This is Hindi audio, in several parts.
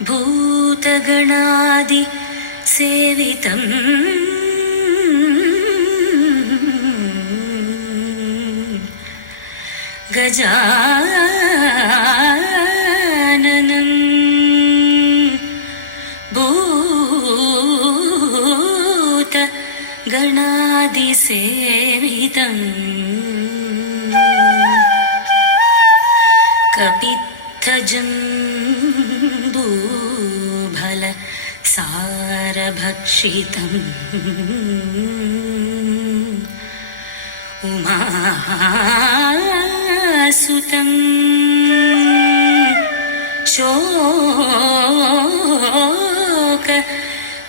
भूतगणादि सेवितं गजाननं भूतगणादि सेवितं कपित्थजम्बूफल सारभक्षितम् उमासुतं शोक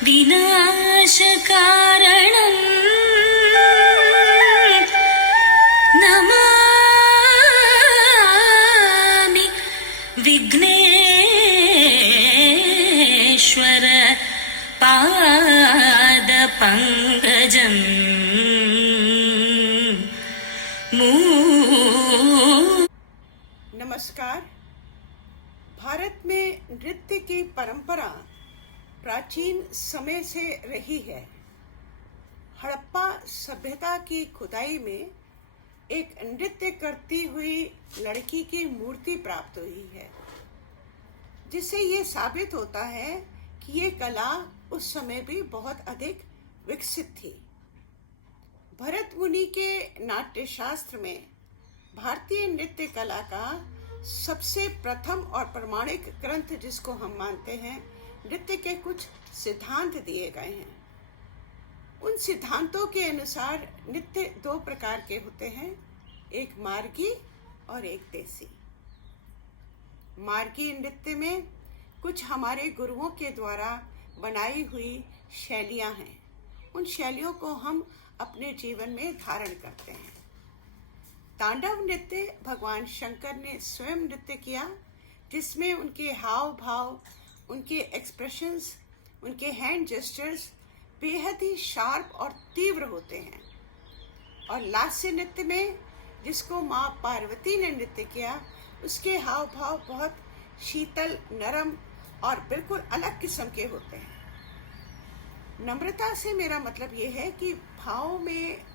विनाशकारणम् नमामि विघ्नेश्वर पादपङ्कजम्। नमस्कार। भारत में नृत्य की परंपरा प्राचीन समय से रही है। हड़प्पा सभ्यता की खुदाई में एक नृत्य करती हुई लड़की की मूर्ति प्राप्त हुई है, जिससे ये साबित होता है कि ये कला उस समय भी बहुत अधिक विकसित थी। भरत मुनि के नाट्य शास्त्र में भारतीय नृत्य कला का सबसे प्रथम और प्रमाणिक ग्रंथ, जिसको हम मानते हैं, नृत्य के कुछ सिद्धांत दिए गए हैं। उन सिद्धांतों के अनुसार नृत्य दो प्रकार के होते हैं, एक मार्गी और एक देसी। मार्गी नृत्य में कुछ हमारे गुरुओं के द्वारा बनाई हुई शैलियां हैं। उन शैलियों को हम अपने जीवन में धारण करते हैं। तांडव नृत्य भगवान शंकर ने स्वयं नृत्य किया, जिसमें उनके हाव भाव, उनके एक्सप्रेशंस, उनके हैंड जेस्चर्स बेहद ही शार्प और तीव्र होते हैं। और लास्य नृत्य में, जिसको माँ पार्वती ने नृत्य किया, उसके हाव भाव बहुत शीतल, नरम और बिल्कुल अलग किस्म के होते हैं। नम्रता से मेरा मतलब ये है कि भाव में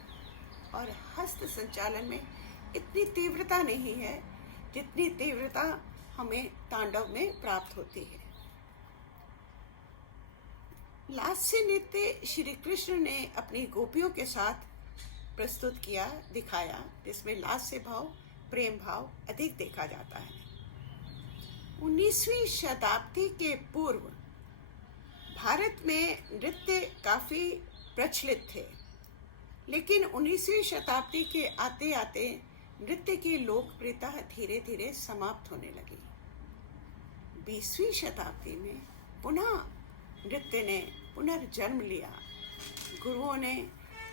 और हस्त संचालन में इतनी तीव्रता नहीं है जितनी तीव्रता हमें तांडव में प्राप्त होती है। लास्य नृत्य श्री कृष्ण ने अपनी गोपियों के साथ प्रस्तुत किया, दिखाया, जिसमें लास्य भाव, प्रेम भाव अधिक देखा जाता है। 19वीं शताब्दी के पूर्व भारत में नृत्य काफी प्रचलित थे, लेकिन 19वीं शताब्दी के आते आते नृत्य की लोकप्रियता धीरे धीरे समाप्त होने लगी। 20वीं शताब्दी में पुनः नृत्य ने पुनर्जन्म लिया। गुरुओं ने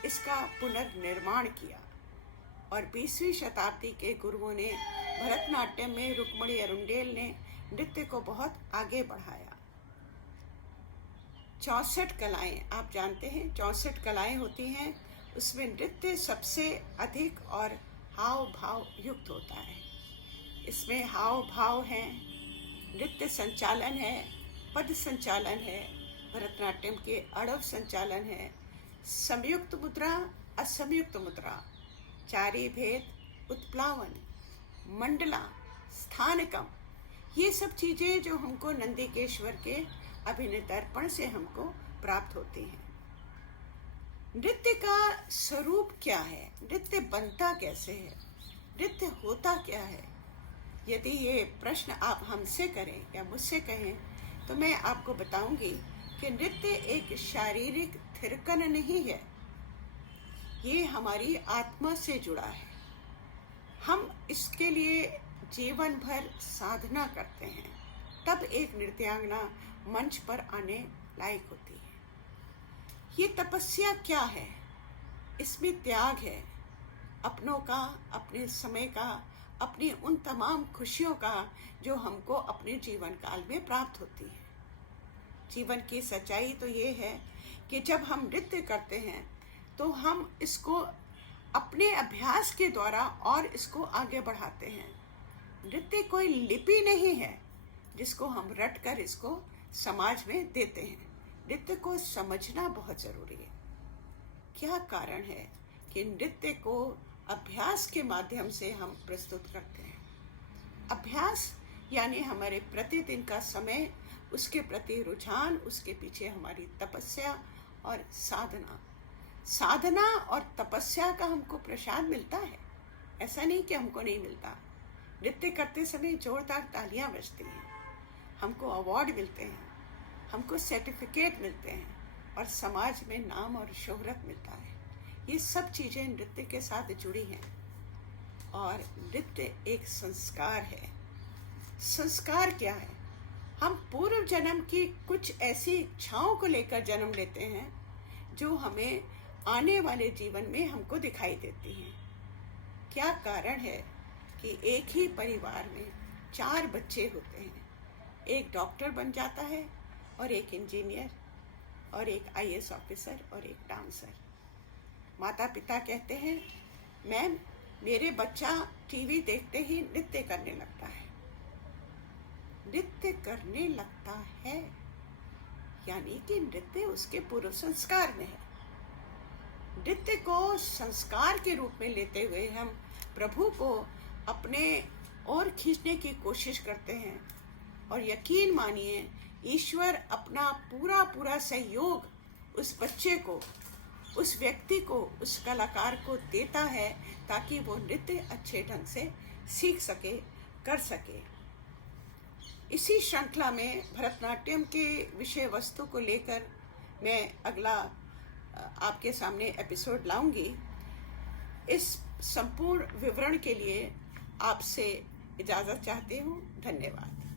इसका पुनर्निर्माण किया और 20वीं शताब्दी के गुरुओं ने भरतनाट्यम में रुक्मणी अरुंडेल ने नृत्य को बहुत आगे बढ़ाया। 64 कलाएं, आप जानते हैं 64 कलाएं होती हैं, उसमें नृत्य सबसे अधिक और हाव भाव युक्त होता है। इसमें हाव भाव है, नृत्य संचालन है, पद संचालन है, भरतनाट्यम के अड़व संचालन है, संयुक्त मुद्रा, असंयुक्त मुद्रा, चारी भेद, उत्प्लावन, मंडला, स्थानकम, ये सब चीजें जो हमको नंदिकेश्वर के अभिनय दर्पण से हमको प्राप्त होती हैं। नृत्य का स्वरूप क्या है? नृत्य बनता कैसे है? नृत्य होता क्या है? यदि ये प्रश्न आप हमसे करें या मुझसे कहें तो मैं आपको बताऊंगी कि नृत्य एक शारीरिक थिरकन नहीं है, ये हमारी आत्मा से जुड़ा है। हम इसके लिए जीवन भर साधना करते हैं, तब एक नृत्यांगना मंच पर आने लायक होती है। ये तपस्या क्या है? इसमें त्याग है, अपनों का, अपने समय का, अपनी उन तमाम खुशियों का जो हमको अपने जीवन काल में प्राप्त होती है। जीवन की सच्चाई तो ये है कि जब हम नृत्य करते हैं तो हम इसको अपने अभ्यास के द्वारा और इसको आगे बढ़ाते हैं। नृत्य कोई लिपि नहीं है जिसको हम रट कर इसको समाज में देते हैं। नृत्य को समझना बहुत जरूरी है। क्या कारण है कि नृत्य को अभ्यास के माध्यम से हम प्रस्तुत करते हैं। अभ्यास यानी हमारे प्रतिदिन का समय, उसके प्रति रुझान, उसके पीछे हमारी तपस्या और साधना। साधना और तपस्या का हमको प्रसाद मिलता है, ऐसा नहीं कि हमको नहीं मिलता। नृत्य करते समय जोरदार तालियां बजती हैं, हमको अवार्ड मिलते हैं, हमको सर्टिफिकेट मिलते हैं और समाज में नाम और शोहरत मिलता है। ये सब चीज़ें नृत्य के साथ जुड़ी हैं और नृत्य एक संस्कार है। संस्कार क्या है? हम पूर्व जन्म की कुछ ऐसी इच्छाओं को लेकर जन्म लेते हैं जो हमें आने वाले जीवन में हमको दिखाई देती हैं। क्या कारण है कि एक ही परिवार में 4 बच्चे होते हैं, एक डॉक्टर बन जाता है और एक इंजीनियर और एक IAS ऑफिसर और एक डांसर। माता पिता कहते हैं, मैम मेरे बच्चा टीवी देखते ही नृत्य करने लगता है। नृत्य करने लगता है यानी कि नृत्य उसके पूर्व संस्कार में है। नृत्य को संस्कार के रूप में लेते हुए हम प्रभु को अपने ओर खींचने की कोशिश करते हैं और यकीन मानिए ईश्वर अपना पूरा सहयोग उस बच्चे को, उस व्यक्ति को, उस कलाकार को देता है ताकि वो नृत्य अच्छे ढंग से सीख सके, कर सके। इसी श्रृंखला में भरतनाट्यम के विषय वस्तु को लेकर मैं अगला आपके सामने एपिसोड लाऊंगी। इस संपूर्ण विवरण के लिए आपसे इजाज़त चाहती हूँ। धन्यवाद।